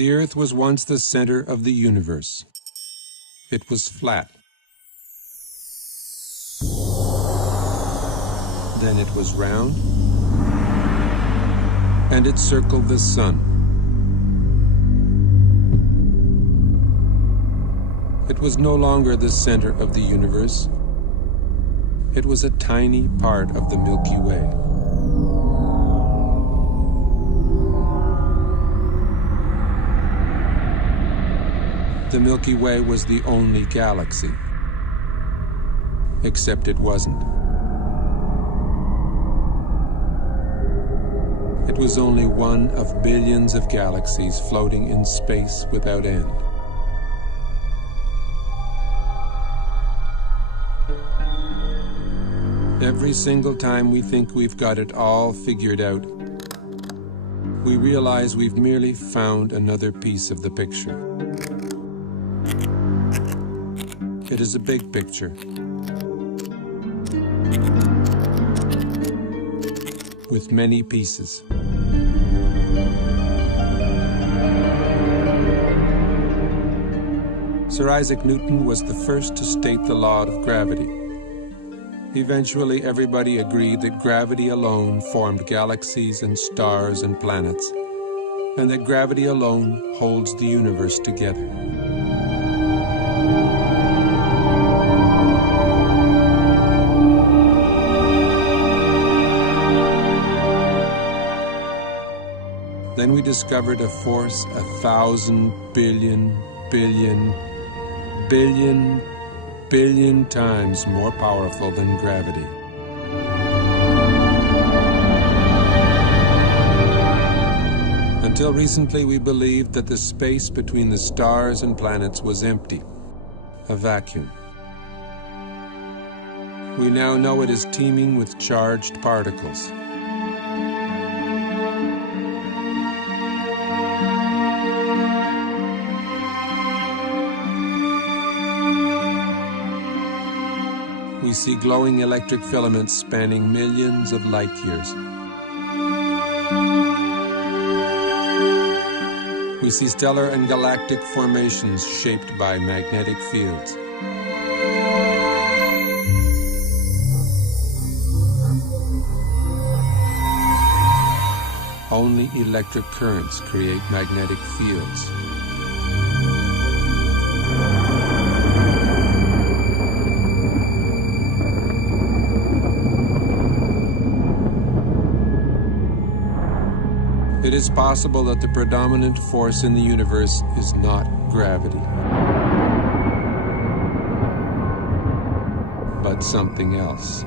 The Earth was once the center of the universe. It was flat. Then it was round, and it circled the sun. It was no longer the center of the universe. It was a tiny part of the Milky Way. The Milky Way was the only galaxy, except it wasn't. It was only one of billions of galaxies floating in space without end. Every single time we think we've got it all figured out, we realize we've merely found another piece of the picture. It is a big picture, with many pieces. Sir Isaac Newton was the first to state the law of gravity. Eventually, everybody agreed that gravity alone formed galaxies and stars and planets, and that gravity alone holds the universe together. Then we discovered a force 1,000 billion times more powerful than gravity. Until recently, we believed that the space between the stars and planets was empty, a vacuum. We now know it is teeming with charged particles. We see glowing electric filaments spanning millions of light years. We see stellar and galactic formations shaped by magnetic fields. Only electric currents create magnetic fields. It is possible that the predominant force in the universe is not gravity, but something else.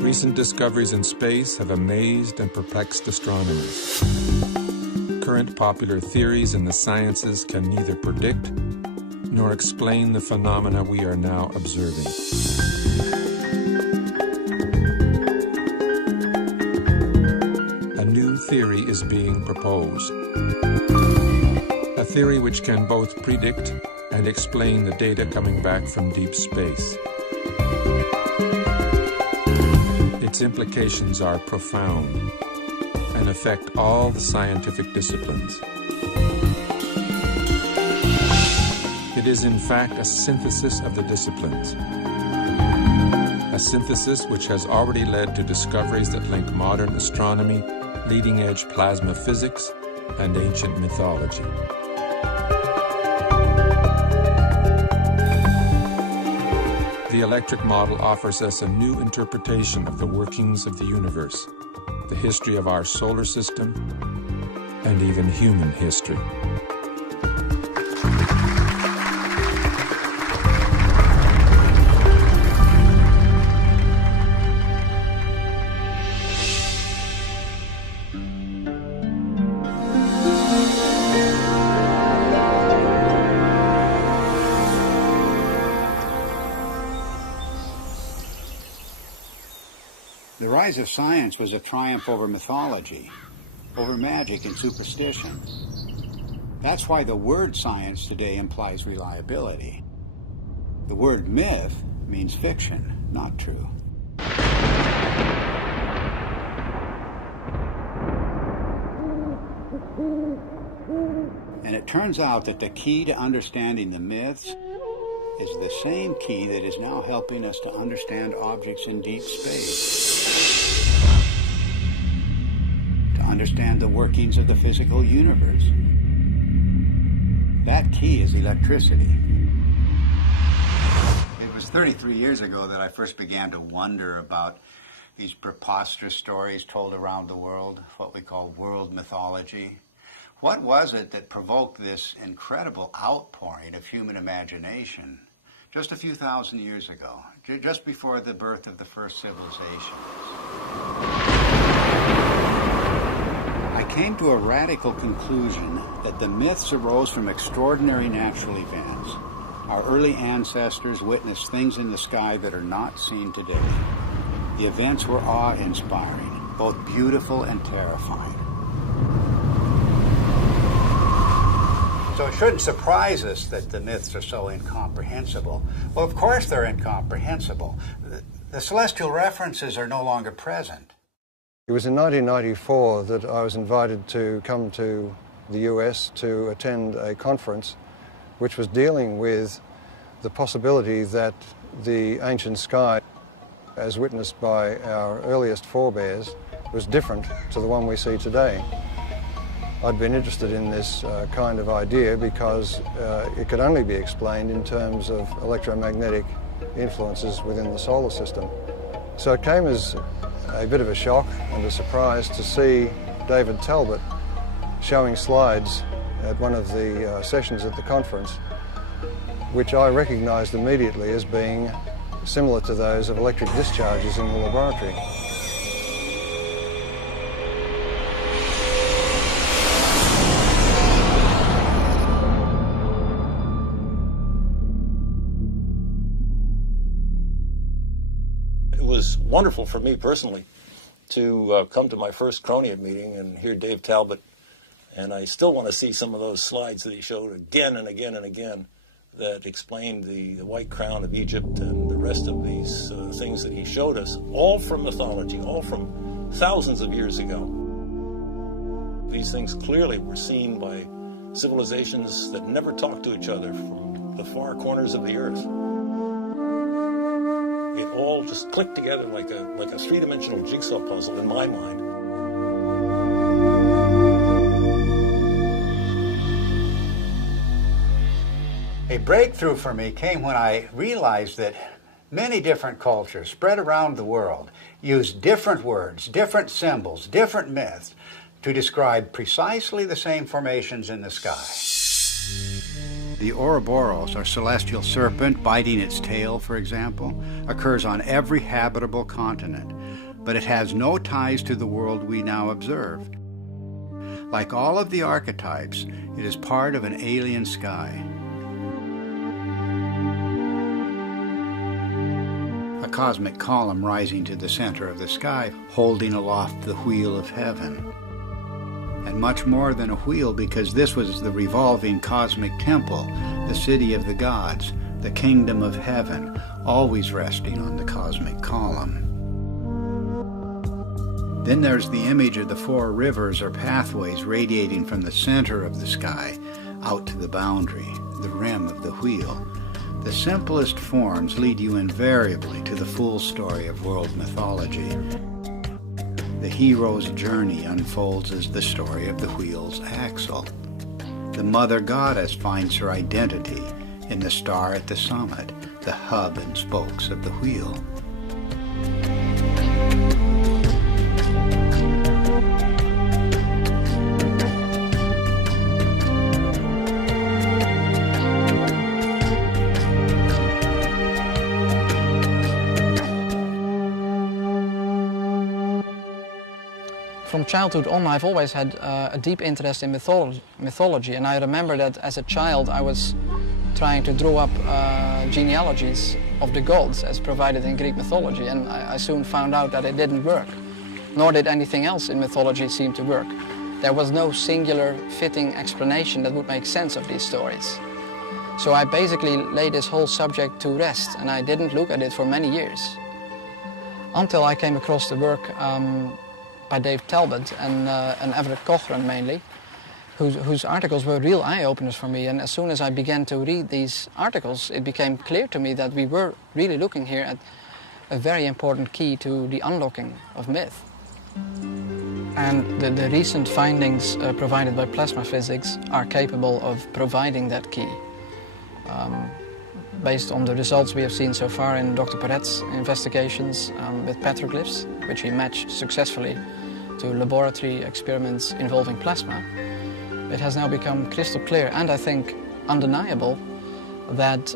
Recent discoveries in space have amazed and perplexed astronomers. Current popular theories in the sciences can neither predict nor explain the phenomena we are now observing. A new theory is being proposed. A theory which can both predict and explain the data coming back from deep space. Its implications are profound and affect all the scientific disciplines. It is in fact a synthesis of the disciplines. A synthesis which has already led to discoveries that link modern astronomy, leading-edge plasma physics, and ancient mythology. The electric model offers us a new interpretation of the workings of the universe, the history of our solar system, and even human history. The rise of science was a triumph over mythology, over magic and superstition. That's why the word science today implies reliability. The word myth means fiction, not true. And it turns out that the key to understanding the myths is the same key that is now helping us to understand objects in deep space, to understand the workings of the physical universe. That key is electricity. It was 33 years ago that I first began to wonder about these preposterous stories told around the world, what we call world mythology. What was it that provoked this incredible outpouring of human imagination just a few thousand years ago, just before the birth of the first civilizations? I came to a radical conclusion that the myths arose from extraordinary natural events. Our early ancestors witnessed things in the sky that are not seen today. The events were awe-inspiring, both beautiful and terrifying. So it shouldn't surprise us that the myths are so incomprehensible. Well, of course they're incomprehensible. The celestial references are no longer present. It was in 1994 that I was invited to come to the US to attend a conference which was dealing with the possibility that the ancient sky, as witnessed by our earliest forebears, was different to the one we see today. I'd been interested in this kind of idea because it could only be explained in terms of electromagnetic influences within the solar system. So it came as a bit of a shock and a surprise to see David Talbot showing slides at one of the sessions at the conference, which I recognized immediately as being similar to those of electric discharges in the laboratory. It was wonderful for me personally to come to my first Cronian meeting and hear Dave Talbot, and I still want to see some of those slides that he showed again and again and again that explained the white crown of Egypt and the rest of these things that he showed us, all from mythology, all from thousands of years ago. These things clearly were seen by civilizations that never talked to each other from the far corners of the earth. It all just clicked together like a three-dimensional jigsaw puzzle in my mind. A breakthrough for me came when I realized that many different cultures spread around the world use different words, different symbols, different myths to describe precisely the same formations in the sky. The Ouroboros, or celestial serpent biting its tail, for example, occurs on every habitable continent, but it has no ties to the world we now observe. Like all of the archetypes, it is part of an alien sky. A cosmic column rising to the center of the sky, holding aloft the wheel of heaven. And much more than a wheel, because this was the revolving cosmic temple, the city of the gods, the kingdom of heaven, always resting on the cosmic column. Then there's the image of the four rivers or pathways radiating from the center of the sky out to the boundary, the rim of the wheel. The simplest forms lead you invariably to the full story of world mythology. The hero's journey unfolds as the story of the wheel's axle. The mother goddess finds her identity in the star at the summit, the hub and spokes of the wheel. From childhood on, I've always had a deep interest in mythology, and I remember that as a child I was trying to draw up genealogies of the gods as provided in Greek mythology, and I soon found out that it didn't work, nor did anything else in mythology seem to work. There was no singular fitting explanation that would make sense of these stories. So I basically laid this whole subject to rest, and I didn't look at it for many years. Until I came across the work by Dave Talbot and Everett Cochran mainly, whose articles were real eye-openers for me. And as soon as I began to read these articles, it became clear to me that we were really looking here at a very important key to the unlocking of myth. And the recent findings provided by plasma physics are capable of providing that key. Based on the results we have seen so far in Dr. Perret's investigations with petroglyphs, which he matched successfully to laboratory experiments involving plasma, it has now become crystal clear and I think undeniable that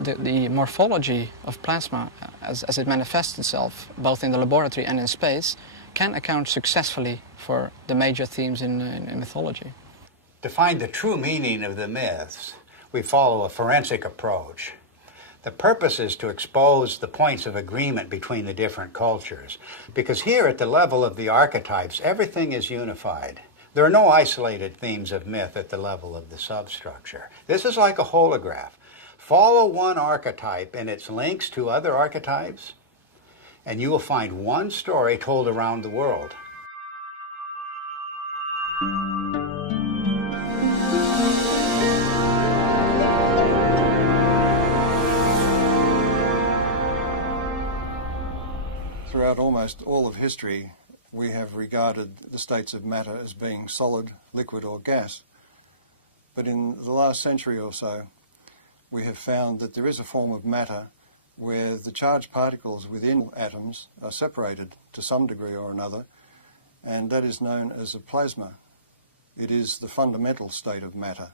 the morphology of plasma as it manifests itself both in the laboratory and in space can account successfully for the major themes in mythology. To find the true meaning of the myths, we follow a forensic approach. The purpose is to expose the points of agreement between the different cultures, because here at the level of the archetypes, everything is unified. There are no isolated themes of myth at the level of the substructure. This is like a holograph. Follow one archetype and its links to other archetypes, and you will find one story told around the world. Throughout almost all of history, we have regarded the states of matter as being solid, liquid or gas. But in the last century or so, we have found that there is a form of matter where the charged particles within atoms are separated to some degree or another, and that is known as a plasma. It is the fundamental state of matter.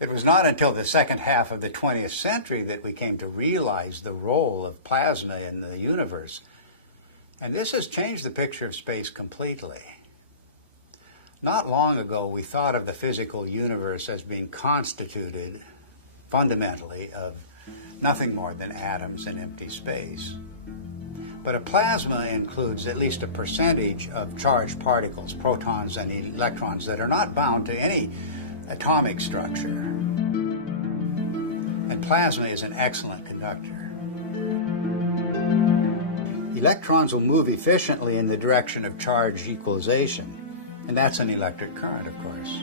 It was not until the second half of the 20th century that we came to realize the role of plasma in the universe. And this has changed the picture of space completely. Not long ago, we thought of the physical universe as being constituted fundamentally of nothing more than atoms and empty space. But a plasma includes at least a percentage of charged particles, protons and electrons, that are not bound to any atomic structure. And plasma is an excellent conductor. Electrons will move efficiently in the direction of charge equalization, and that's an electric current, of course.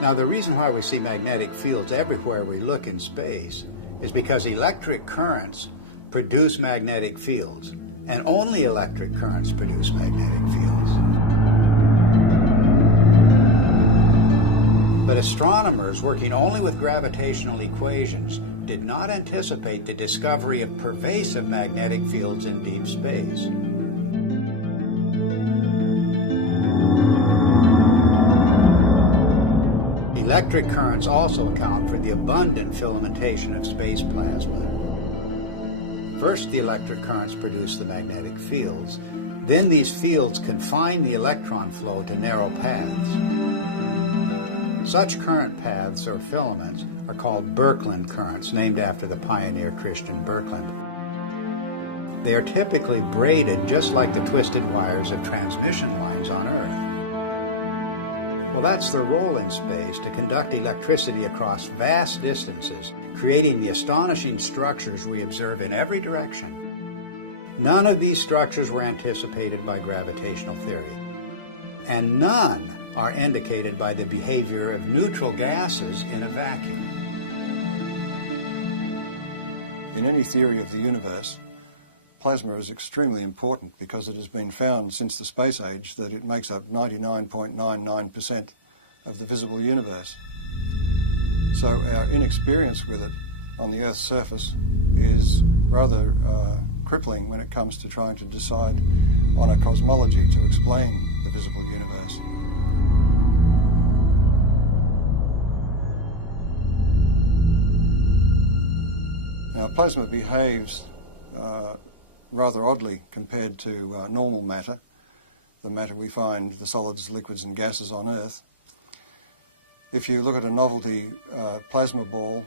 Now, the reason why we see magnetic fields everywhere we look in space is because electric currents produce magnetic fields, and only electric currents produce magnetic fields. But astronomers working only with gravitational equations did not anticipate the discovery of pervasive magnetic fields in deep space. Electric currents also account for the abundant filamentation of space plasma. First, the electric currents produce the magnetic fields. Then these fields confine the electron flow to narrow paths. Such current paths, or filaments, are called Birkeland currents, named after the pioneer Christian Birkeland. They are typically braided just like the twisted wires of transmission lines on Earth. Well, that's their role in space, to conduct electricity across vast distances, creating the astonishing structures we observe in every direction. None of these structures were anticipated by gravitational theory, and none are indicated by the behavior of neutral gases in a vacuum. In any theory of the universe, plasma is extremely important because it has been found since the space age that it makes up 99.99% of the visible universe. So our inexperience with it on the Earth's surface is rather crippling when it comes to trying to decide on a cosmology to explain the visible universe. Now, plasma behaves rather oddly compared to normal matter, the matter we find, the solids, liquids and gases on Earth. If you look at a novelty plasma ball,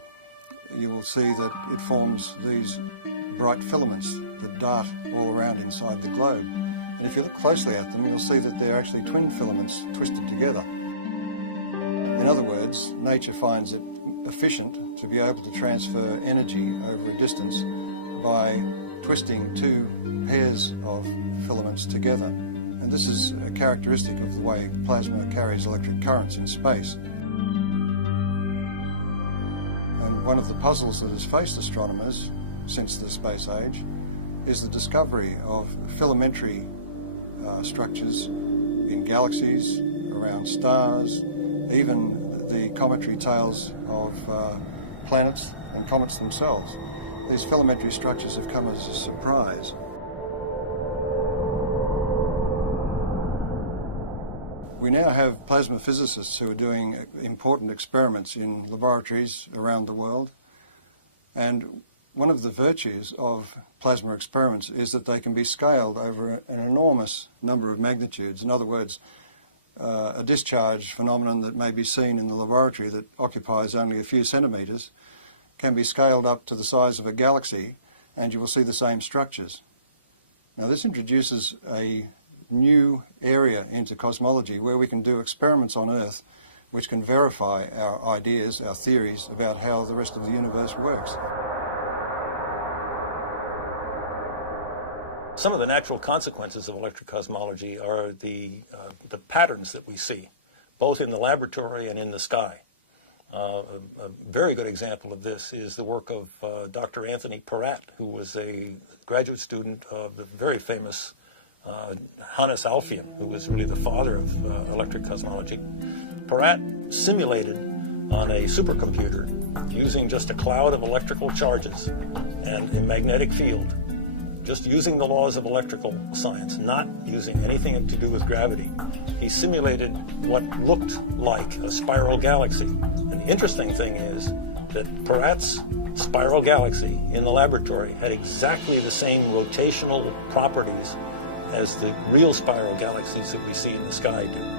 you will see that it forms these bright filaments that dart all around inside the globe. And if you look closely at them, you'll see that they're actually twin filaments twisted together. In other words, nature finds it efficient to be able to transfer energy over a distance by twisting two pairs of filaments together. And this is a characteristic of the way plasma carries electric currents in space. And one of the puzzles that has faced astronomers since the space age is the discovery of filamentary structures in galaxies, around stars, even the cometary tails of planets and comets themselves. These filamentary structures have come as a surprise. We now have plasma physicists who are doing important experiments in laboratories around the world, and one of the virtues of plasma experiments is that they can be scaled over an enormous number of magnitudes. In other words, a discharge phenomenon that may be seen in the laboratory that occupies only a few centimetres can be scaled up to the size of a galaxy, and you will see the same structures. Now this introduces a new area into cosmology where we can do experiments on Earth which can verify our ideas, our theories about how the rest of the universe works. Some of the natural consequences of electric cosmology are the patterns that we see, both in the laboratory and in the sky. A very good example of this is the work of Dr. Anthony Peratt, who was a graduate student of the very famous Hannes Alfvén, who was really the father of electric cosmology. Peratt simulated on a supercomputer using just a cloud of electrical charges and a magnetic field, just using the laws of electrical science, not using anything to do with gravity. He simulated what looked like a spiral galaxy. And the interesting thing is that Peratt's spiral galaxy in the laboratory had exactly the same rotational properties as the real spiral galaxies that we see in the sky do.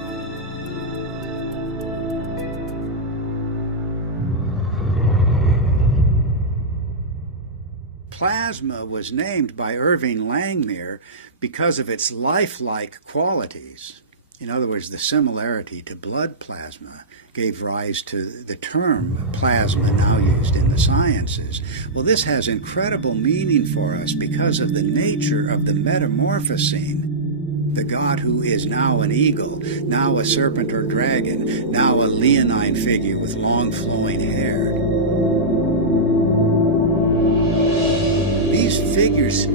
Plasma was named by Irving Langmuir because of its lifelike qualities. In other words, the similarity to blood plasma gave rise to the term plasma now used in the sciences. Well, this has incredible meaning for us because of the nature of the metamorphosing. The god who is now an eagle, now a serpent or dragon, now a leonine figure with long flowing hair. These figures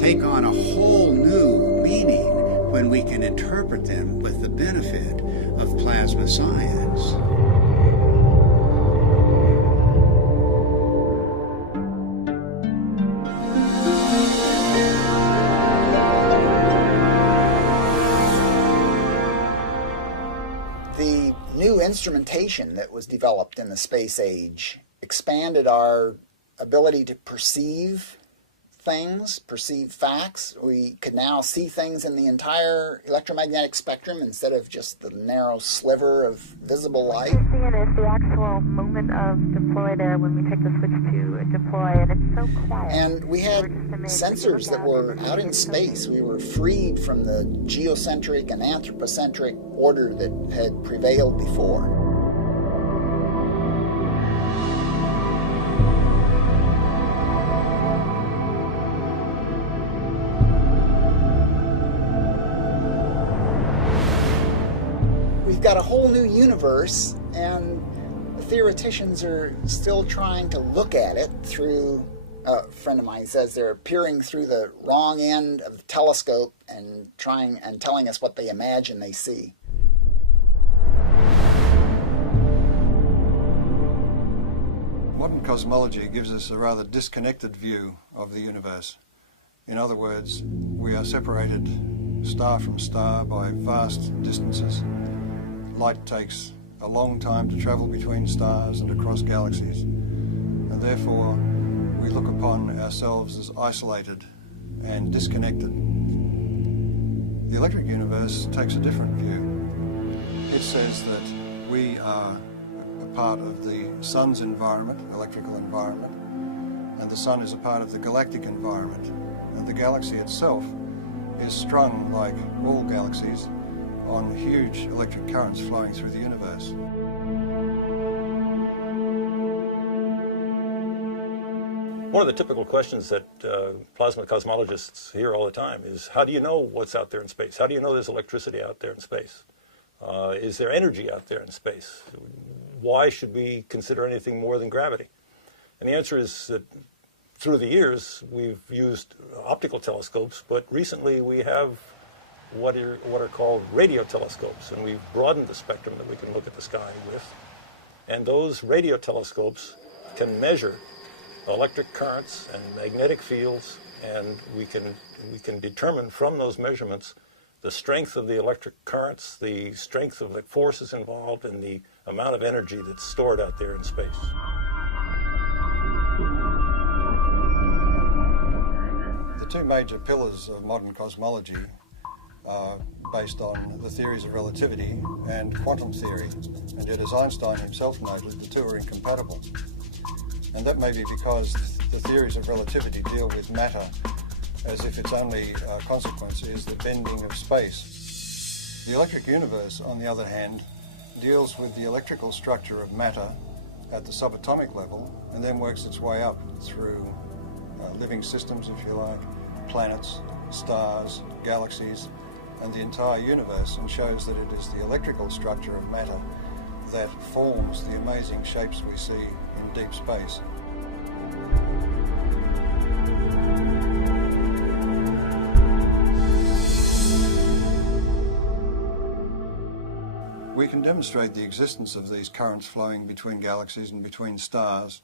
take on a whole new meaning when we can interpret them with the benefit of plasma science. The new instrumentation that was developed in the space age expanded our ability to perceive things, perceive facts. We could now see things in the entire electromagnetic spectrum instead of just the narrow sliver of visible light. What you're seeing is the actual moment of deploy there when we take the switch to deploy, and it's so quiet. And we had sensors that were out in space. We were freed from the geocentric and anthropocentric order that had prevailed before. We've got a whole new universe, and the theoreticians are still trying to look at it through, a friend of mine says they're peering through the wrong end of the telescope and telling us what they imagine they see. Modern cosmology gives us a rather disconnected view of the universe. In other words, we are separated star from star by vast distances. Light takes a long time to travel between stars and across galaxies, and therefore we look upon ourselves as isolated and disconnected. The electric universe takes a different view. It says that we are part of the sun's environment, electrical environment, and the sun is a part of the galactic environment. And the galaxy itself is strung, like all galaxies, on huge electric currents flowing through the universe. One of the typical questions that plasma cosmologists hear all the time is, how do you know what's out there in space? How do you know there's electricity out there in space? Is there energy out there in space? Why should we consider anything more than gravity? And the answer is that through the years, we've used optical telescopes, but recently we have what are called radio telescopes, and we've broadened the spectrum that we can look at the sky with. And those radio telescopes can measure electric currents and magnetic fields, and we can determine from those measurements the strength of the electric currents, the strength of the forces involved, and the amount of energy that's stored out there in space. The two major pillars of modern cosmology are based on the theories of relativity and quantum theory, and yet, as Einstein himself noted, the two are incompatible. And that may be because the theories of relativity deal with matter as if its only consequence is the bending of space. The electric universe, on the other hand, deals with the electrical structure of matter at the subatomic level and then works its way up through living systems, if you like, planets, stars, galaxies, and the entire universe, and shows that it is the electrical structure of matter that forms the amazing shapes we see in deep space. We can demonstrate the existence of these currents flowing between galaxies and between stars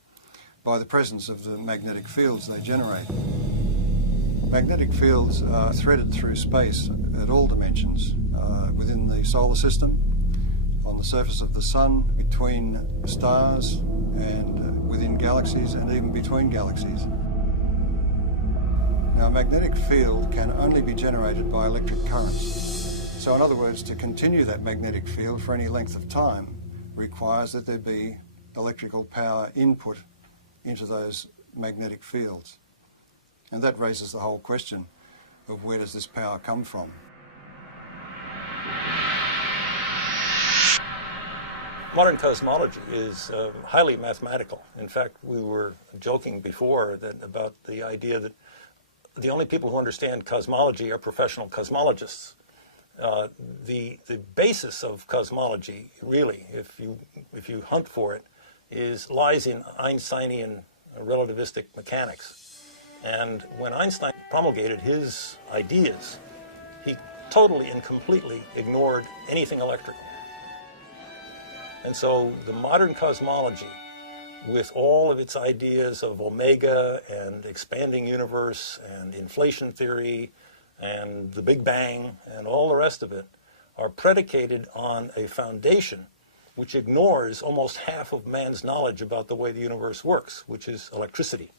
by the presence of the magnetic fields they generate. Magnetic fields are threaded through space at all dimensions, within the solar system, on the surface of the sun, between stars, and within galaxies, and even between galaxies. Now, a magnetic field can only be generated by electric currents. So in other words, to continue that magnetic field for any length of time requires that there be electrical power input into those magnetic fields. And that raises the whole question of where does this power come from? Modern cosmology is highly mathematical. In fact, we were joking before about the idea that the only people who understand cosmology are professional cosmologists. The basis of cosmology, really, if you hunt for it, lies in Einsteinian relativistic mechanics. And when Einstein promulgated his ideas, he totally and completely ignored anything electrical. And so the modern cosmology, with all of its ideas of omega and expanding universe and inflation theory and the Big Bang and all the rest of it, are predicated on a foundation which ignores almost half of man's knowledge about the way the universe works, which is electricity.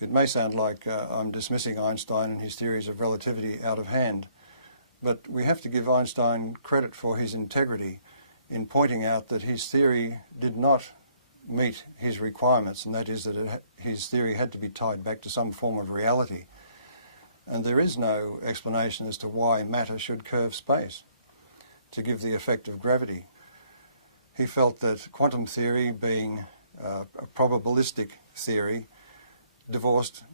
It may sound like I'm dismissing Einstein and his theories of relativity out of hand, but we have to give Einstein credit for his integrity in pointing out that his theory did not meet his requirements, and that is that his theory had to be tied back to some form of reality. And there is no explanation as to why matter should curve space to give the effect of gravity. He felt that quantum theory, being a probabilistic theory, divorced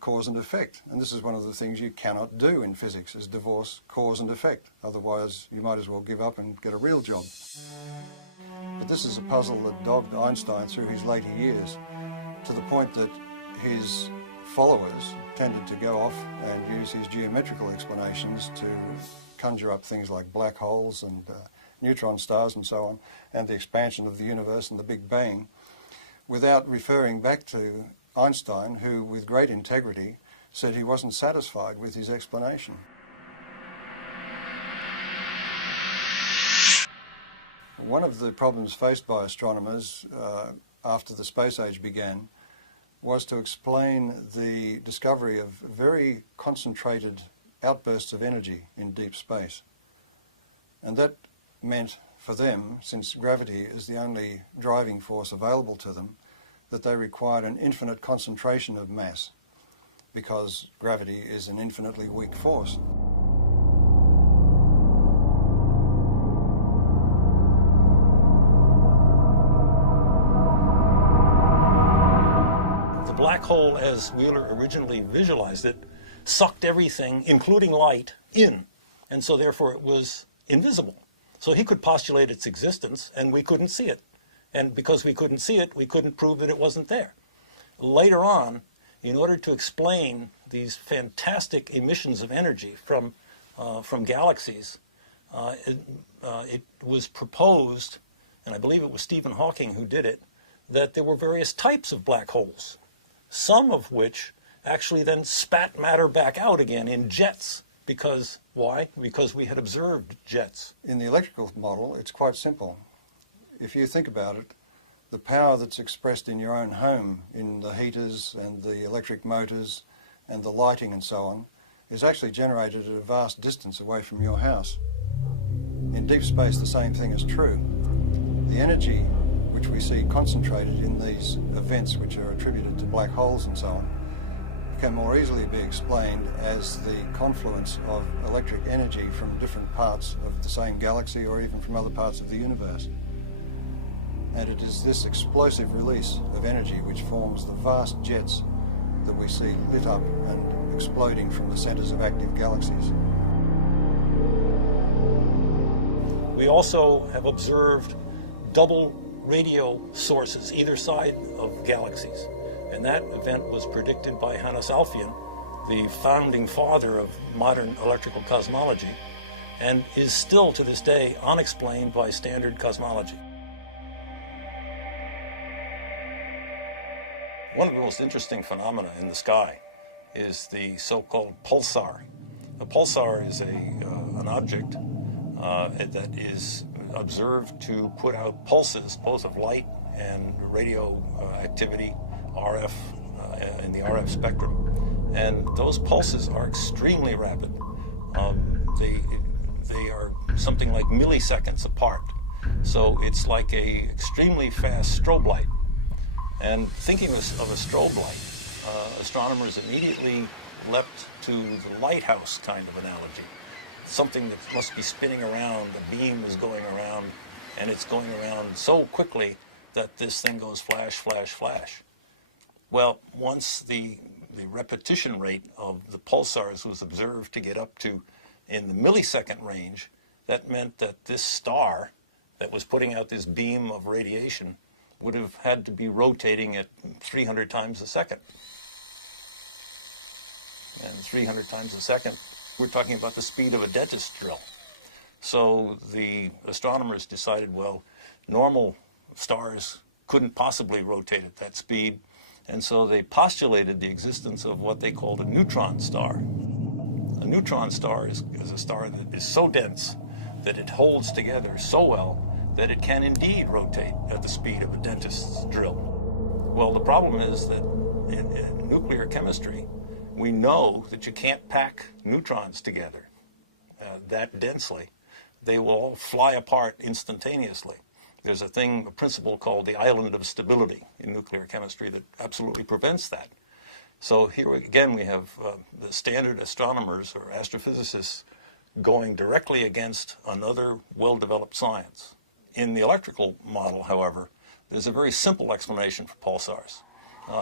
cause and effect. And this is one of the things you cannot do in physics, is divorce cause and effect. Otherwise, you might as well give up and get a real job. But this is a puzzle that dogged Einstein through his later years, to the point that his followers tended to go off and use his geometrical explanations to conjure up things like black holes and neutron stars and so on, and the expansion of the universe and the Big Bang, without referring back to Einstein, who, with great integrity, said he wasn't satisfied with his explanation. One of the problems faced by astronomers after the space age began was to explain the discovery of very concentrated outbursts of energy in deep space. And that meant for them, since gravity is the only driving force available to them, that they required an infinite concentration of mass, because gravity is an infinitely weak force. The black hole, as Wheeler originally visualized it, sucked everything, including light, in, and so therefore it was invisible. So he could postulate its existence, and we couldn't see it. And because we couldn't see it, we couldn't prove that it wasn't there. Later on, in order to explain these fantastic emissions of energy from galaxies, it was proposed, and I believe it was Stephen Hawking who did it, that there were various types of black holes, some of which actually then spat matter back out again in jets. Because, why? Because we had observed jets. In the electrical model, it's quite simple. If you think about it, the power that's expressed in your own home, in the heaters and the electric motors and the lighting and so on, is actually generated at a vast distance away from your house. In deep space, the same thing is true. The energy which we see concentrated in these events which are attributed to black holes and so on can more easily be explained as the confluence of electric energy from different parts of the same galaxy or even from other parts of the universe. And it is this explosive release of energy which forms the vast jets that we see lit up and exploding from the centers of active galaxies. We also have observed double radio sources either side of galaxies. And that event was predicted by Hannes Alfvén, the founding father of modern electrical cosmology, and is still to this day unexplained by standard cosmology. One of the most interesting phenomena in the sky is the so-called pulsar. A pulsar is an object that is observed to put out pulses, both of light and radio activity, RF, in the RF spectrum, and those pulses are extremely rapid. They are something like milliseconds apart, so it's like a extremely fast strobe light. And thinking of a strobe light, astronomers immediately leapt to the lighthouse kind of analogy, something that must be spinning around, a beam is going around, and it's going around so quickly that this thing goes flash, flash, flash. Well, once the repetition rate of the pulsars was observed to get up to in the millisecond range, that meant that this star that was putting out this beam of radiation would have had to be rotating at 300 times a second. And 300 times a second, we're talking about the speed of a dentist drill. So the astronomers decided, well, normal stars couldn't possibly rotate at that speed. And so they postulated the existence of what they called a neutron star. A neutron star is a star that is so dense that it holds together so well that it can indeed rotate at the speed of a dentist's drill. Well, the problem is that in nuclear chemistry, we know that you can't pack neutrons together that densely. They will all fly apart instantaneously. There's a principle called the island of stability in nuclear chemistry that absolutely prevents that. So here again we have the standard astronomers or astrophysicists going directly against another well-developed science. In the electrical model, however, there's a very simple explanation for pulsars.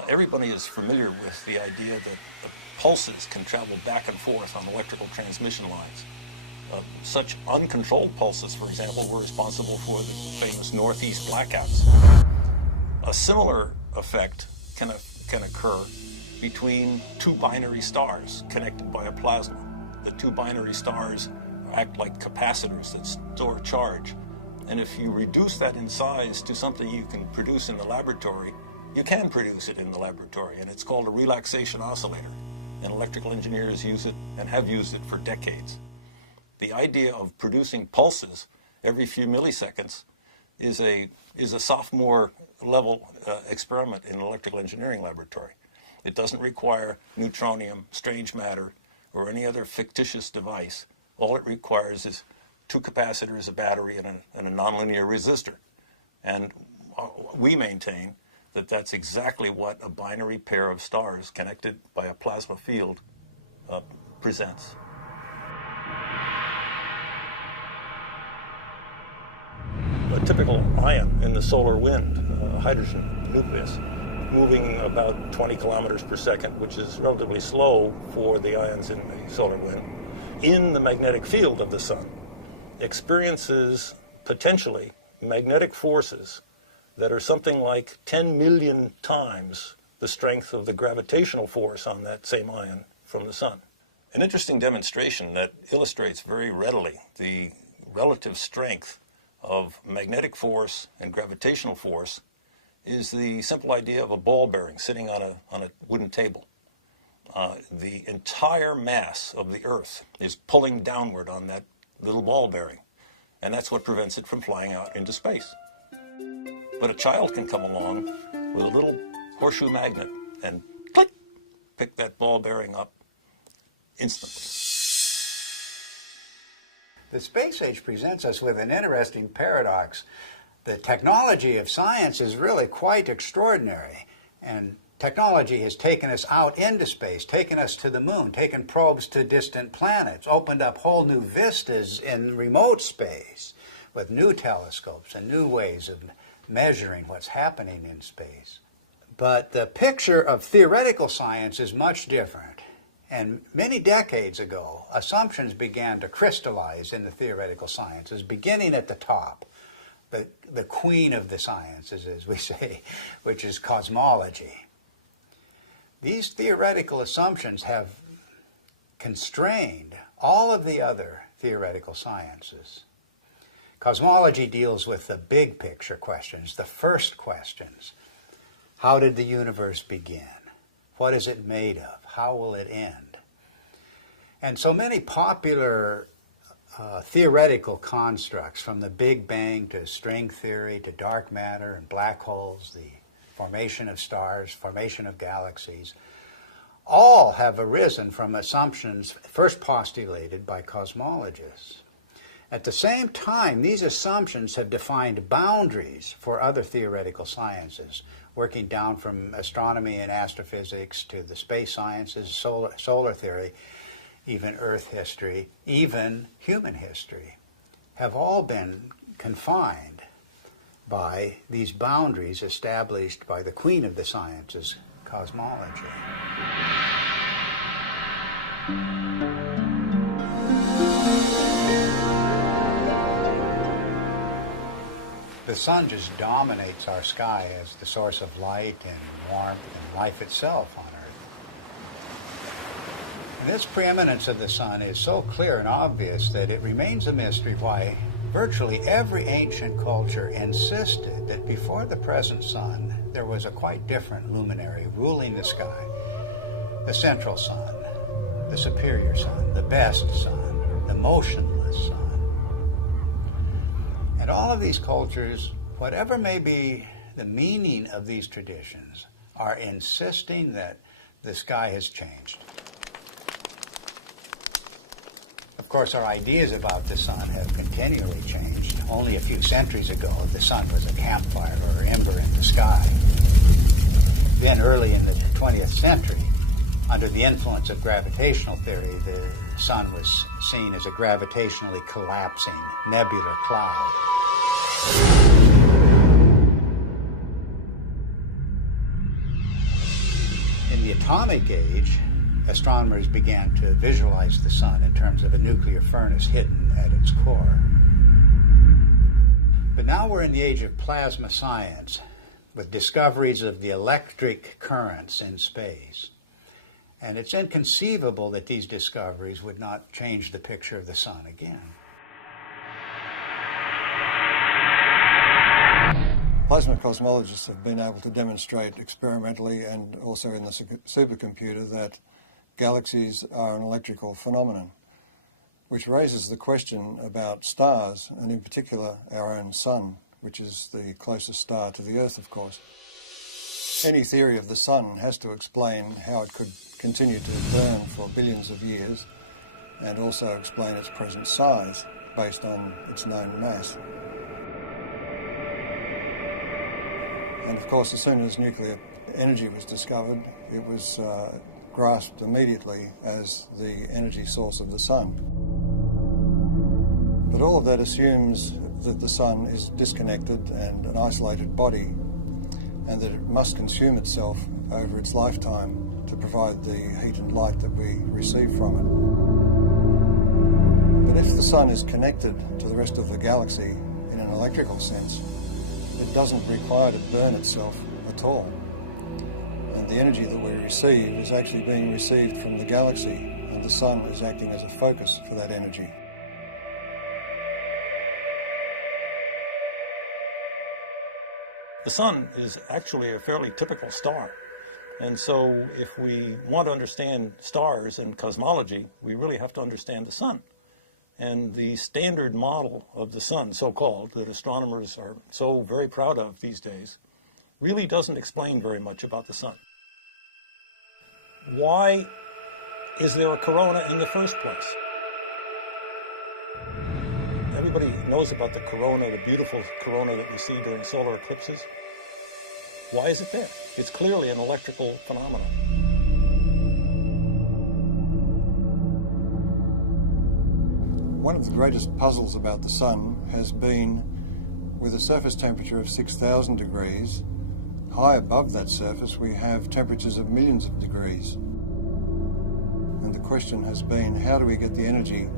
Everybody is familiar with the idea that the pulses can travel back and forth on electrical transmission lines. Such uncontrolled pulses, for example, were responsible for the famous Northeast blackouts. A similar effect can occur between two binary stars connected by a plasma. The two binary stars act like capacitors that store charge. And if you reduce that in size to something you can produce in the laboratory, you can produce it in the laboratory, and it's called a relaxation oscillator. And electrical engineers use it and have used it for decades. The idea of producing pulses every few milliseconds is a sophomore level experiment in an electrical engineering laboratory. It doesn't require neutronium, strange matter, or any other fictitious device. All it requires is two capacitors, a battery, and a nonlinear resistor. And we maintain that that's exactly what a binary pair of stars connected by a plasma field presents. A typical ion in the solar wind, a hydrogen nucleus, moving about 20 kilometers per second, which is relatively slow for the ions in the solar wind, in the magnetic field of the sun, experiences potentially magnetic forces that are something like 10 million times the strength of the gravitational force on that same ion from the sun. An interesting demonstration that illustrates very readily the relative strength of magnetic force and gravitational force is the simple idea of a ball bearing sitting on a wooden table. The entire mass of the Earth is pulling downward on that little ball bearing, and that's what prevents it from flying out into space. But a child can come along with a little horseshoe magnet and click, pick that ball bearing up instantly. The space age presents us with an interesting paradox. The technology of science is really quite extraordinary, and technology has taken us out into space, taken us to the moon, taken probes to distant planets, opened up whole new vistas in remote space with new telescopes and new ways of measuring what's happening in space. But the picture of theoretical science is much different. And many decades ago, assumptions began to crystallize in the theoretical sciences, beginning at the top, the queen of the sciences, as we say, which is cosmology. These theoretical assumptions have constrained all of the other theoretical sciences. Cosmology deals with the big picture questions, the first questions. How did the universe begin? What is it made of? How will it end? And so many popular theoretical constructs, from the Big Bang to string theory to dark matter and black holes, the formation of stars, formation of galaxies, all have arisen from assumptions first postulated by cosmologists. At the same time, these assumptions have defined boundaries for other theoretical sciences, working down from astronomy and astrophysics to the space sciences, solar theory, even Earth history, even human history, have all been confined by these boundaries established by the queen of the sciences, cosmology. The sun just dominates our sky as the source of light and warmth and life itself on Earth. And this preeminence of the sun is so clear and obvious that it remains a mystery why virtually every ancient culture insisted that before the present sun, there was a quite different luminary ruling the sky. The central sun, the superior sun, the best sun, the motionless sun. And all of these cultures, whatever may be the meaning of these traditions, are insisting that the sky has changed. Of course, our ideas about the sun have continually changed. Only a few centuries ago, the sun was a campfire or ember in the sky. Then early in the 20th century, under the influence of gravitational theory, the sun was seen as a gravitationally collapsing nebular cloud. In the atomic age, astronomers began to visualize the sun in terms of a nuclear furnace hidden at its core. But now we're in the age of plasma science, with discoveries of the electric currents in space. And it's inconceivable that these discoveries would not change the picture of the sun again. Plasma cosmologists have been able to demonstrate experimentally and also in the supercomputer that galaxies are an electrical phenomenon, which raises the question about stars, and in particular our own sun, which is the closest star to the Earth, of course. Any theory of the sun has to explain how it could continue to burn for billions of years and also explain its present size. based on its known mass. And of course, as soon as nuclear energy was discovered, it was grasped immediately as the energy source of the sun. But all of that assumes that the sun is disconnected and an isolated body, and that it must consume itself over its lifetime to provide the heat and light that we receive from it. But if the sun is connected to the rest of the galaxy in an electrical sense, it doesn't require to burn itself at all. And the energy that we receive is actually being received from the galaxy, and the sun is acting as a focus for that energy. The sun is actually a fairly typical star. And so if we want to understand stars and cosmology, we really have to understand the sun. And the standard model of the sun, so-called, that astronomers are so very proud of these days, really doesn't explain very much about the sun. Why is there a corona in the first place? Everybody knows about the corona, the beautiful corona that we see during solar eclipses. Why is it there? It's clearly an electrical phenomenon. One of the greatest puzzles about the sun has been, with a surface temperature of 6,000 degrees, high above that surface we have temperatures of millions of degrees. And the question has been, how do we get the energy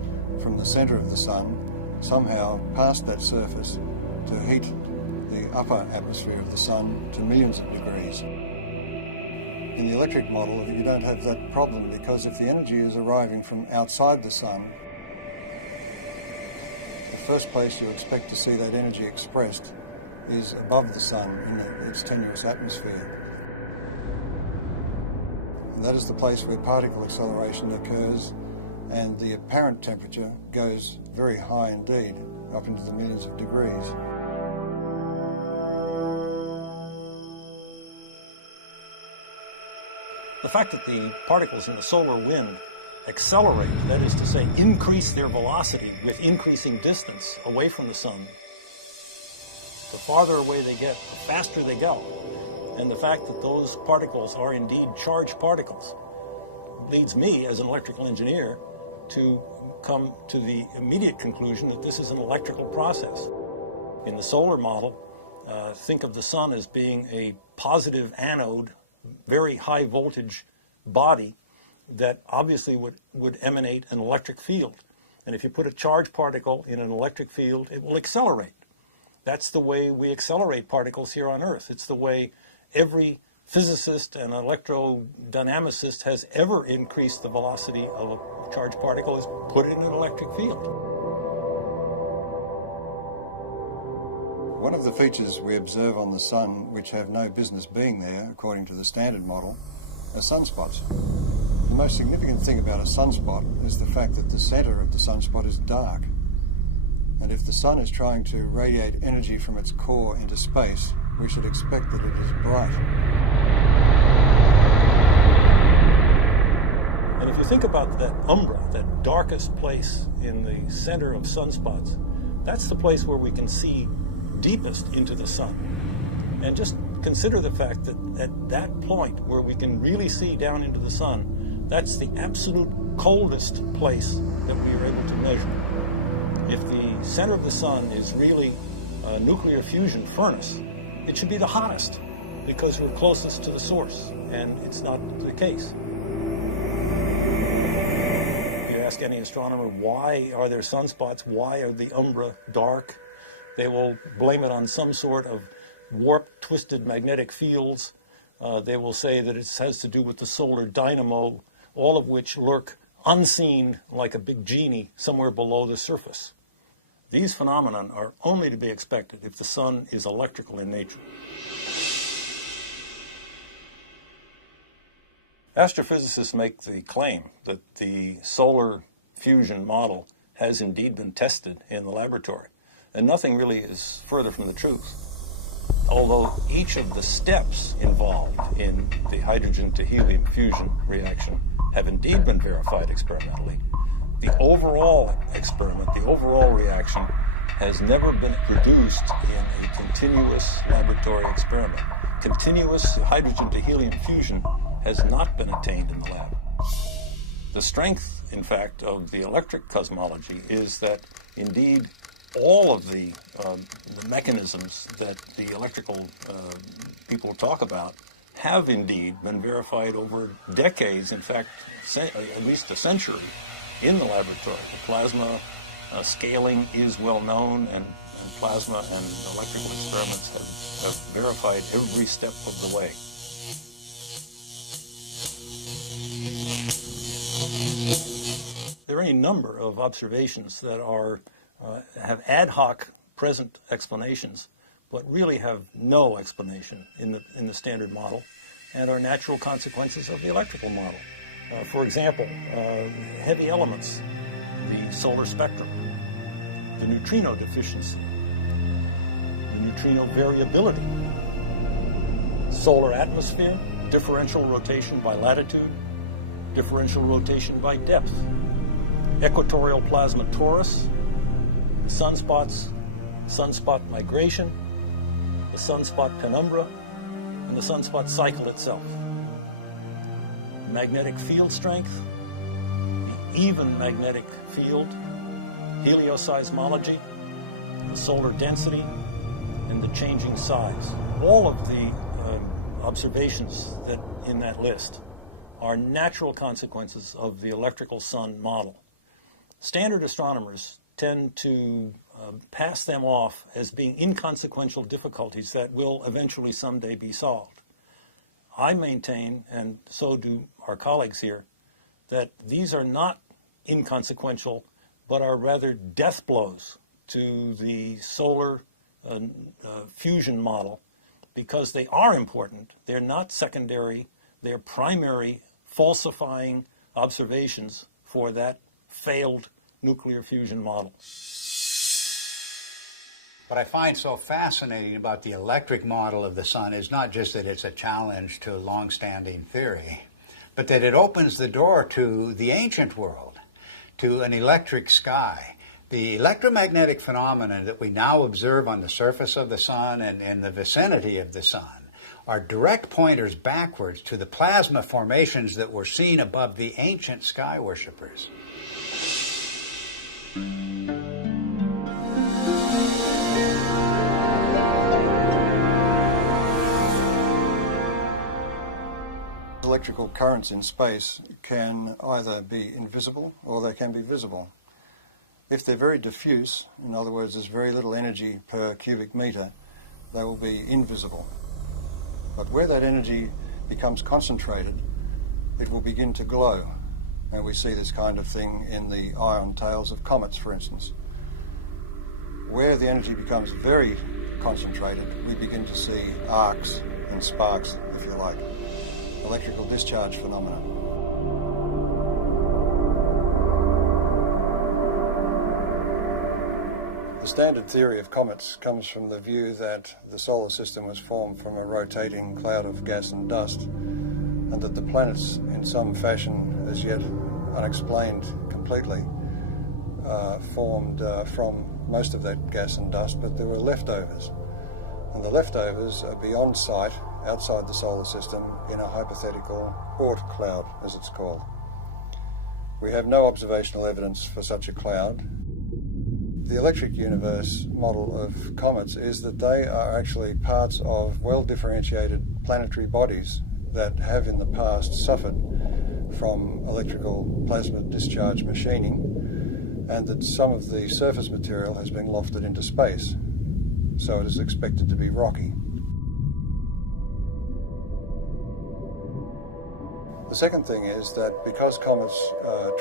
from the center of the sun somehow past that surface to heat the upper atmosphere of the sun to millions of degrees? In the electric model, you don't have that problem, because if the energy is arriving from outside the sun, the first place you expect to see that energy expressed is above the sun in its tenuous atmosphere. And that is the place where particle acceleration occurs, and the apparent temperature goes very high indeed, up into the millions of degrees. The fact that the particles in the solar wind accelerate, that is to say, increase their velocity with increasing distance away from the sun, the farther away they get, the faster they go. And the fact that those particles are indeed charged particles leads me, as an electrical engineer, to come to the immediate conclusion that this is an electrical process. In the solar model, think of the sun as being a positive anode, very high voltage body that obviously would emanate an electric field. And if you put a charged particle in an electric field, it will accelerate. That's the way we accelerate particles here on Earth. It's the way every physicist and electrodynamicist has ever increased the velocity of a charged particle, is put it in an electric field. One of the features we observe on the sun, which have no business being there, according to the standard model, are sunspots. The most significant thing about a sunspot is the fact that the center of the sunspot is dark. And if the sun is trying to radiate energy from its core into space, we should expect that it is bright. And if you think about that umbra, that darkest place in the center of sunspots, that's the place where we can see deepest into the sun. And just consider the fact that at that point where we can really see down into the sun, that's the absolute coldest place that we are able to measure. If the center of the sun is really a nuclear fusion furnace, it should be the hottest because we're closest to the source, and it's not the case. If you ask any astronomer, why are there sunspots? Why are the umbra dark? They will blame it on some sort of warped, twisted magnetic fields. They will say that it has to do with the solar dynamo, all of which lurk unseen like a big genie somewhere below the surface. These phenomena are only to be expected if the sun is electrical in nature. Astrophysicists make the claim that the solar fusion model has indeed been tested in the laboratory, and nothing really is further from the truth. Although each of the steps involved in the hydrogen to helium fusion reaction have indeed been verified experimentally, the overall experiment, the overall reaction, has never been produced in a continuous laboratory experiment. Continuous hydrogen to helium fusion has not been attained in the lab. The strength, in fact, of the electric cosmology is that, indeed, all of the mechanisms that the electrical people talk about have indeed been verified over decades, in fact, at least a century, in the laboratory. The plasma scaling is well known, and plasma and electrical experiments have verified every step of the way. There are any number of observations that are have ad hoc present explanations, but really have no explanation in the standard model, and are natural consequences of the electrical model. For example, heavy elements, the solar spectrum, the neutrino deficiency, the neutrino variability, solar atmosphere, differential rotation by latitude, differential rotation by depth, equatorial plasma torus, sunspots, sunspot migration, the sunspot penumbra, and the sunspot cycle itself. Magnetic field strength, the even magnetic field, helioseismology, the solar density, and the changing size. All of the observations that in that list are natural consequences of the electrical sun model. Standard astronomers tend to pass them off as being inconsequential difficulties that will eventually someday be solved. I maintain, and so do our colleagues here, that these are not inconsequential, but are rather death blows to the solar fusion model, because they are important. They're not secondary. They're primary falsifying observations for that failed nuclear fusion model. What I find so fascinating about the electric model of the sun is not just that it's a challenge to long-standing theory, but that it opens the door to the ancient world, to an electric sky. The electromagnetic phenomena that we now observe on the surface of the sun and the vicinity of the sun are direct pointers backwards to the plasma formations that were seen above the ancient sky worshippers. Electrical currents in space can either be invisible or they can be visible. If they're very diffuse, in other words, there's very little energy per cubic meter, they will be invisible. But where that energy becomes concentrated, it will begin to glow. And we see this kind of thing in the ion tails of comets, for instance. Where the energy becomes very concentrated, we begin to see arcs and sparks, if you like. Electrical discharge phenomena. The standard theory of comets comes from the view that the solar system was formed from a rotating cloud of gas and dust, and that the planets, in some fashion as yet unexplained completely, formed from most of that gas and dust, but there were leftovers. And the leftovers are beyond sight, outside the solar system, in a hypothetical Oort cloud, as it's called. We have no observational evidence for such a cloud. The electric universe model of comets is that they are actually parts of well-differentiated planetary bodies that have in the past suffered from electrical plasma discharge machining, and that some of the surface material has been lofted into space, so it is expected to be rocky. The second thing is that because comets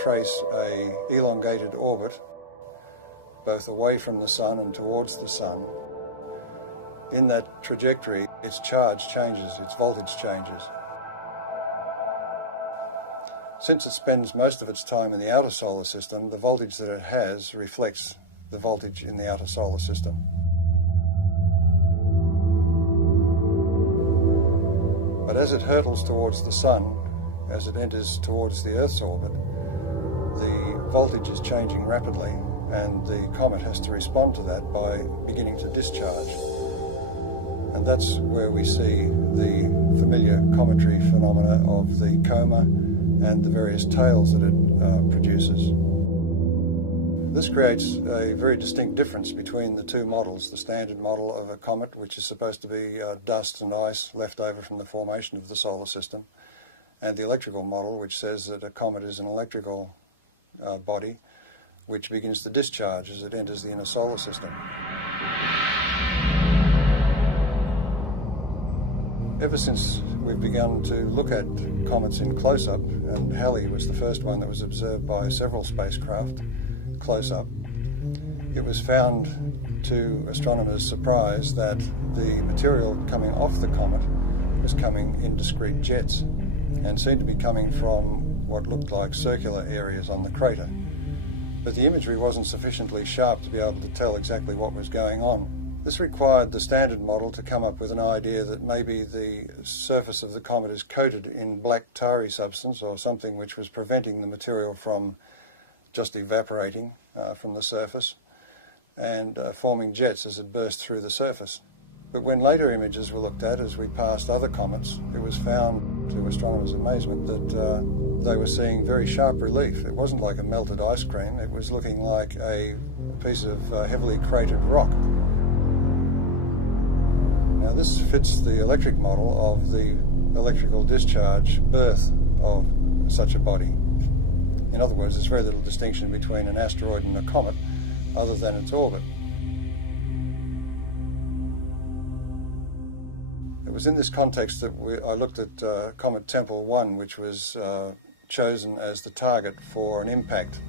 trace a elongated orbit, both away from the sun and towards the sun, in that trajectory, its charge changes, its voltage changes. Since it spends most of its time in the outer solar system, the voltage that it has reflects the voltage in the outer solar system. But as it hurtles towards the sun, as it enters towards the Earth's orbit, the voltage is changing rapidly, and the comet has to respond to that by beginning to discharge. And that's where we see the familiar cometary phenomena of the coma and the various tails that it produces. This creates a very distinct difference between the two models, the standard model of a comet, which is supposed to be dust and ice left over from the formation of the solar system, and the electrical model, which says that a comet is an electrical body which begins to discharge as it enters the inner solar system. Ever since we've begun to look at comets in close-up, and Halley was the first one that was observed by several spacecraft close-up, it was found to astronomers' surprise that the material coming off the comet was coming in discrete jets and seemed to be coming from what looked like circular areas on the crater. But the imagery wasn't sufficiently sharp to be able to tell exactly what was going on. This required the standard model to come up with an idea that maybe the surface of the comet is coated in black tarry substance or something which was preventing the material from just evaporating from the surface and forming jets as it burst through the surface. But when later images were looked at as we passed other comets, it was found, to astronomers' amazement, that they were seeing very sharp relief. It wasn't like a melted ice cream, it was looking like a piece of heavily cratered rock. Now this fits the electric model of the electrical discharge birth of such a body. In other words, there's very little distinction between an asteroid and a comet other than its orbit. It was in this context that I looked at Comet Tempel 1, which was chosen as the target for an impact.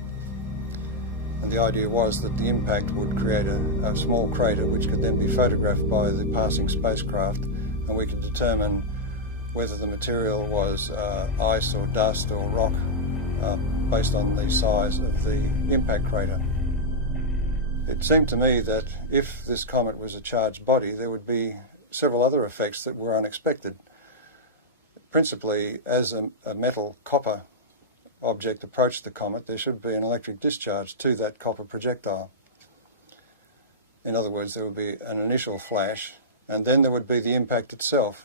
And the idea was that the impact would create a small crater which could then be photographed by the passing spacecraft, and we could determine whether the material was ice or dust or rock based on the size of the impact crater. It seemed to me that if this comet was a charged body, there would be several other effects that were unexpected. Principally, as a metal copper object approached the comet, there should be an electric discharge to that copper projectile. In other words, there would be an initial flash, and then there would be the impact itself.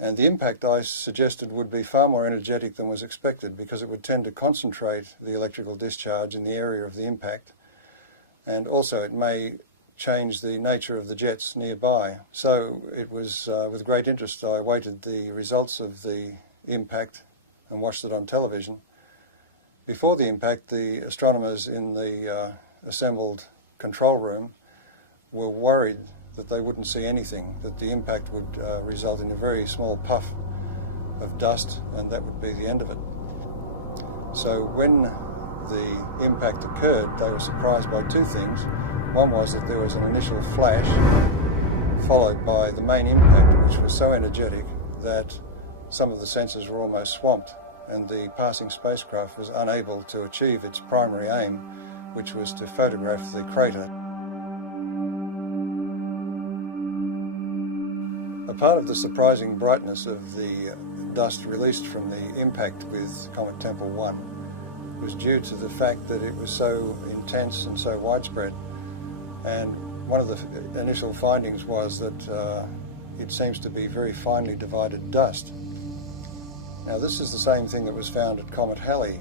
And the impact, I suggested, would be far more energetic than was expected, because it would tend to concentrate the electrical discharge in the area of the impact, and also it may change the nature of the jets nearby. So it was with great interest I awaited the results of the impact and watched it on television. Before the impact, the astronomers in the assembled control room were worried that they wouldn't see anything, that the impact would result in a very small puff of dust, and that would be the end of it. So when the impact occurred, they were surprised by two things. One was that there was an initial flash, followed by the main impact, which was so energetic that some of the sensors were almost swamped, and the passing spacecraft was unable to achieve its primary aim, which was to photograph the crater. A part of the surprising brightness of the dust released from the impact with Comet Tempel 1 was due to the fact that it was so intense and so widespread. And one of the initial findings was that it seems to be very finely divided dust. Now this is the same thing that was found at Comet Halley,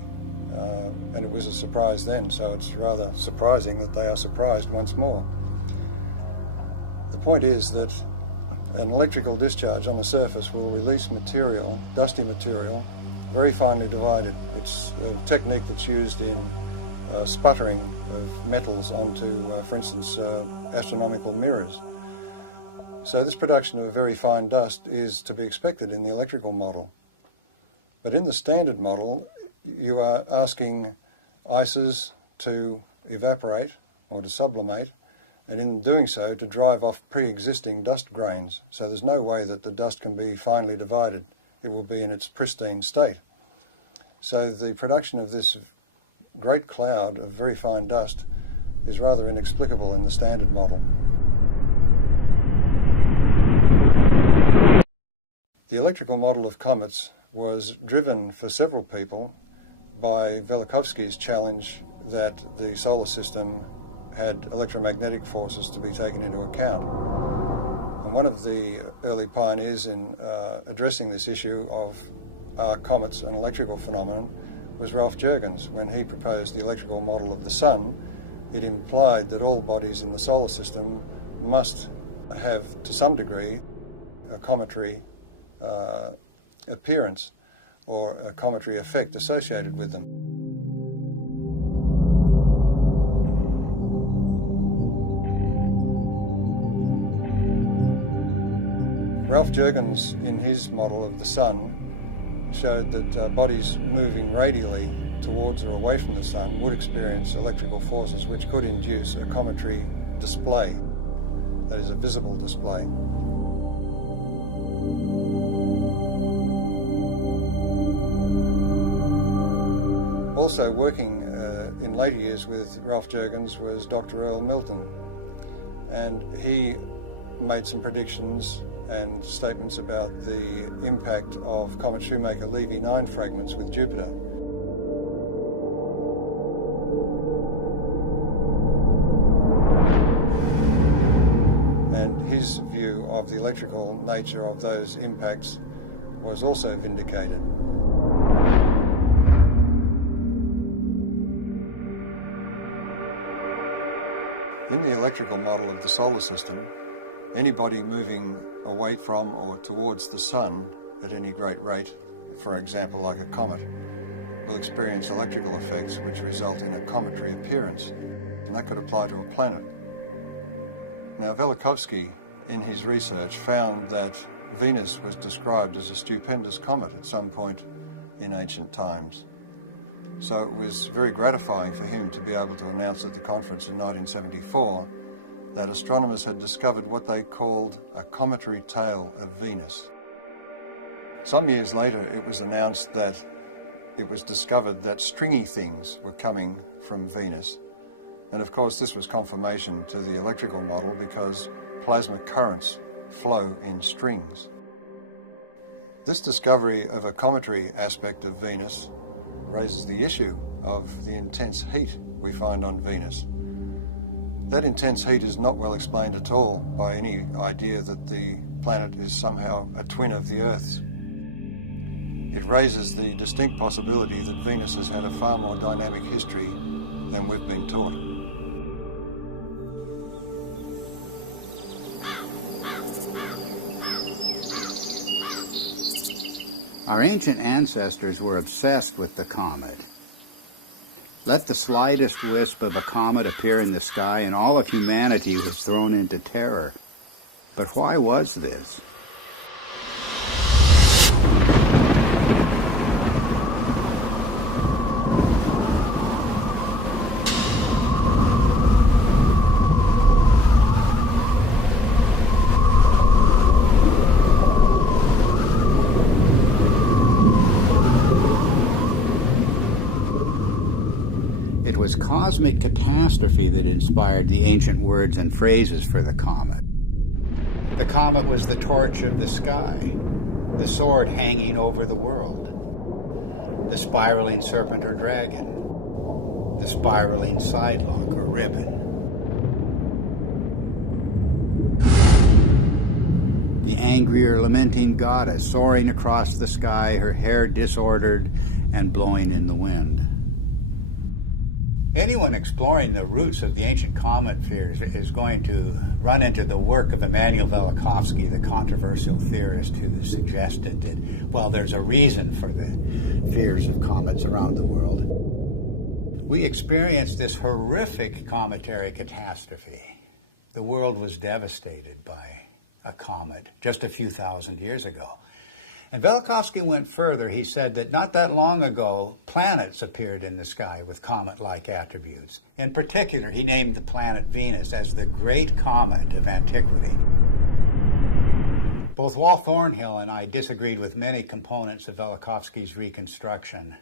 and it was a surprise then, so it's rather surprising that they are surprised once more. The point is that an electrical discharge on the surface will release material, dusty material, very finely divided. It's a technique that's used in sputtering of metals onto, for instance, astronomical mirrors. So this production of very fine dust is to be expected in the electrical model. But in the standard model, you are asking ices to evaporate or to sublimate, and in doing so to drive off pre-existing dust grains. So there's no way that the dust can be finely divided. It will be in its pristine state. So the production of this great cloud of very fine dust is rather inexplicable in the standard model. The electrical model of comets was driven for several people by Velikovsky's challenge that the solar system had electromagnetic forces to be taken into account. And one of the early pioneers in addressing this issue of are comets an electrical phenomenon was Ralph Jurgens. When he proposed the electrical model of the sun, it implied that all bodies in the solar system must have, to some degree, a cometary appearance or a cometary effect associated with them. Ralph Jurgens, in his model of the sun, showed that bodies moving radially towards or away from the sun would experience electrical forces which could induce a cometary display, that is, a visible display. Also working in later years with Ralph Jurgens was Dr. Earl Milton, and he made some predictions and statements about the impact of Comet Shoemaker-Levy 9 fragments with Jupiter. And his view of the electrical nature of those impacts was also vindicated. In the electrical model of the solar system, anybody moving away from or towards the sun at any great rate, for example like a comet, will experience electrical effects which result in a cometary appearance, and that could apply to a planet. Now Velikovsky, in his research, found that Venus was described as a stupendous comet at some point in ancient times. So it was very gratifying for him to be able to announce at the conference in 1974 that astronomers had discovered what they called a cometary tail of Venus. Some years later, it was announced that it was discovered that stringy things were coming from Venus. And of course, this was confirmation to the electrical model because plasma currents flow in strings. This discovery of a cometary aspect of Venus raises the issue of the intense heat we find on Venus. That intense heat is not well explained at all by any idea that the planet is somehow a twin of the Earth's. It raises the distinct possibility that Venus has had a far more dynamic history than we've been taught. Our ancient ancestors were obsessed with the comet. Let the slightest wisp of a comet appear in the sky and all of humanity was thrown into terror. But why was this? It was cosmic catastrophe that inspired the ancient words and phrases for the comet. The comet was the torch of the sky, the sword hanging over the world, the spiraling serpent or dragon, the spiraling sidelock or ribbon. The angry or lamenting goddess soaring across the sky, her hair disordered and blowing in the wind. Anyone exploring the roots of the ancient comet fears is going to run into the work of Immanuel Velikovsky, the controversial theorist who suggested that, well, there's a reason for the fears of comets around the world. We experienced this horrific cometary catastrophe. The world was devastated by a comet just a few thousand years ago. And Velikovsky went further. He said that not that long ago, planets appeared in the sky with comet-like attributes. In particular, he named the planet Venus as the great comet of antiquity. Both Walt Thornhill and I disagreed with many components of Velikovsky's reconstruction,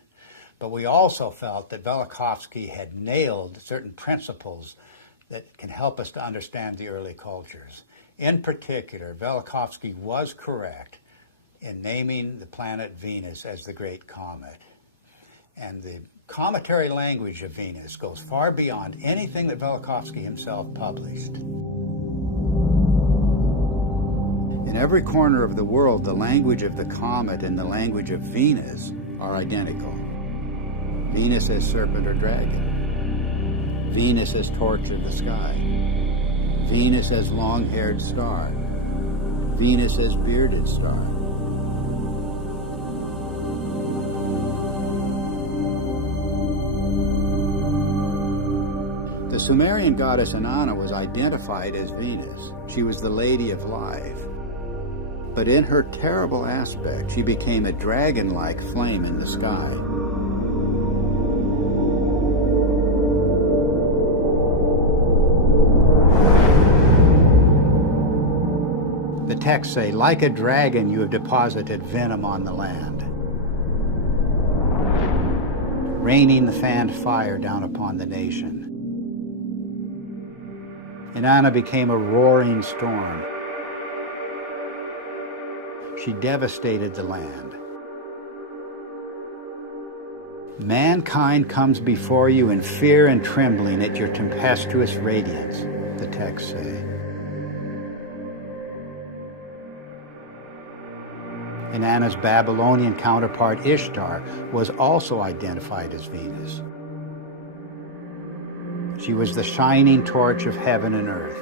but we also felt that Velikovsky had nailed certain principles that can help us to understand the early cultures. In particular, Velikovsky was correct in naming the planet Venus as the Great Comet. And the cometary language of Venus goes far beyond anything that Velikovsky himself published. In every corner of the world, the language of the comet and the language of Venus are identical. Venus as serpent or dragon. Venus as torch of the sky. Venus as long-haired star. Venus as bearded star. The Sumerian goddess Inanna was identified as Venus. She was the Lady of Life. But in her terrible aspect, she became a dragon-like flame in the sky. The texts say, like a dragon, you have deposited venom on the land, raining the fanned fire down upon the nation. Inanna became a roaring storm. She devastated the land. Mankind comes before you in fear and trembling at your tempestuous radiance, the texts say. Inanna's Babylonian counterpart Ishtar was also identified as Venus. She was the shining torch of heaven and earth.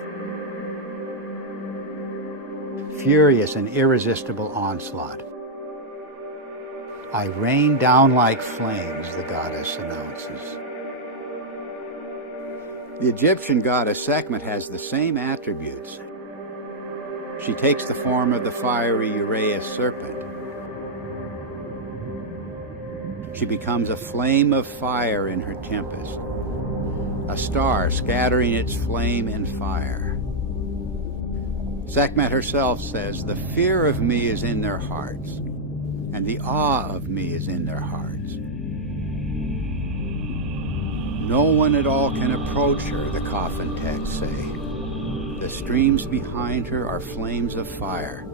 Furious and irresistible onslaught. I rain down like flames, the goddess announces. The Egyptian goddess Sekhmet has the same attributes. She takes the form of the fiery Uraeus serpent. She becomes a flame of fire in her tempest, a star scattering its flame and fire. Sekhmet herself says, "The fear of me is in their hearts, and the awe of me is in their hearts. No one at all can approach her," the coffin texts say. The streams behind her are flames of fire.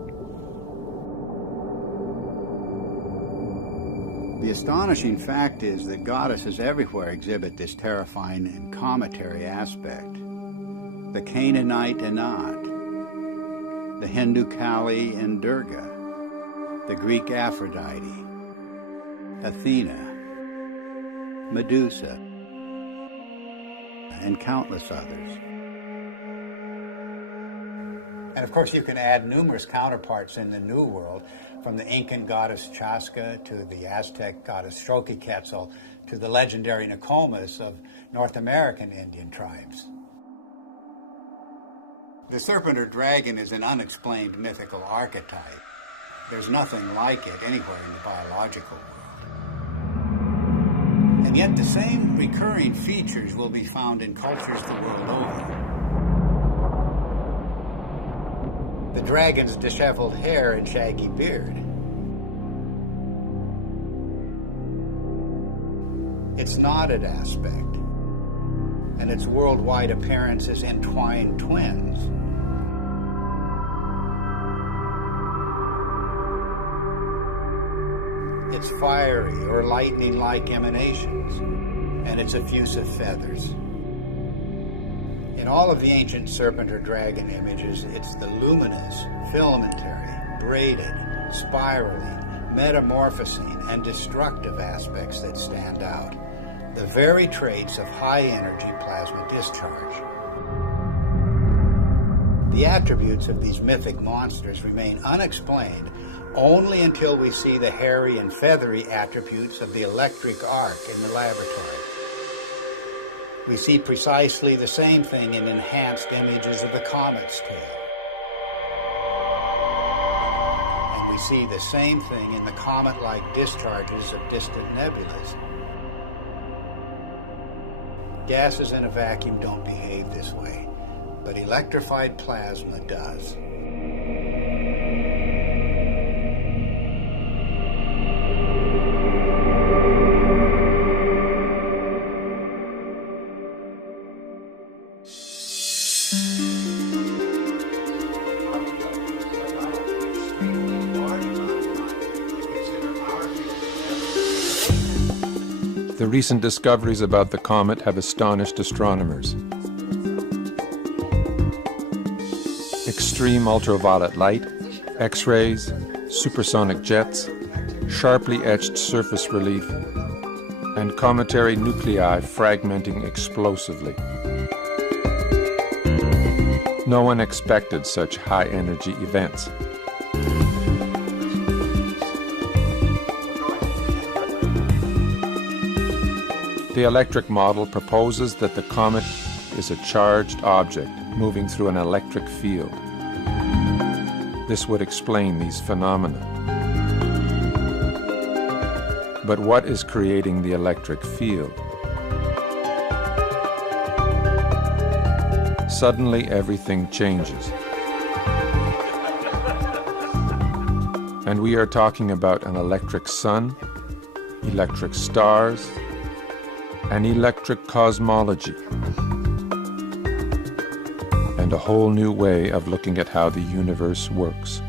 The astonishing fact is that goddesses everywhere exhibit this terrifying and cometary aspect. The Canaanite Anat, the Hindu Kali and Durga, the Greek Aphrodite, Athena, Medusa, and countless others. And of course, you can add numerous counterparts in the New World, from the Incan goddess Chaska to the Aztec goddess Xochiquetzal to the legendary Nokomis of North American Indian tribes. The serpent or dragon is an unexplained mythical archetype. There's nothing like it anywhere in the biological world. And yet the same recurring features will be found in cultures the world over. The dragon's disheveled hair and shaggy beard. Its knotted aspect, and its worldwide appearance as entwined twins. Its fiery or lightning-like emanations, and its effusive feathers. In all of the ancient serpent or dragon images, it's the luminous, filamentary, braided, spiraling, metamorphosing, and destructive aspects that stand out. The very traits of high-energy plasma discharge. The attributes of these mythic monsters remain unexplained only until we see the hairy and feathery attributes of the electric arc in the laboratory. We see precisely the same thing in enhanced images of the comet's tail. And we see the same thing in the comet-like discharges of distant nebulas. Gases in a vacuum don't behave this way, but electrified plasma does. The recent discoveries about the comet have astonished astronomers. Extreme ultraviolet light, X-rays, supersonic jets, sharply etched surface relief, and cometary nuclei fragmenting explosively. No one expected such high-energy events. The electric model proposes that the comet is a charged object moving through an electric field. This would explain these phenomena. But what is creating the electric field? Suddenly everything changes. And we are talking about an electric sun, electric stars, an electric cosmology, and a whole new way of looking at how the universe works.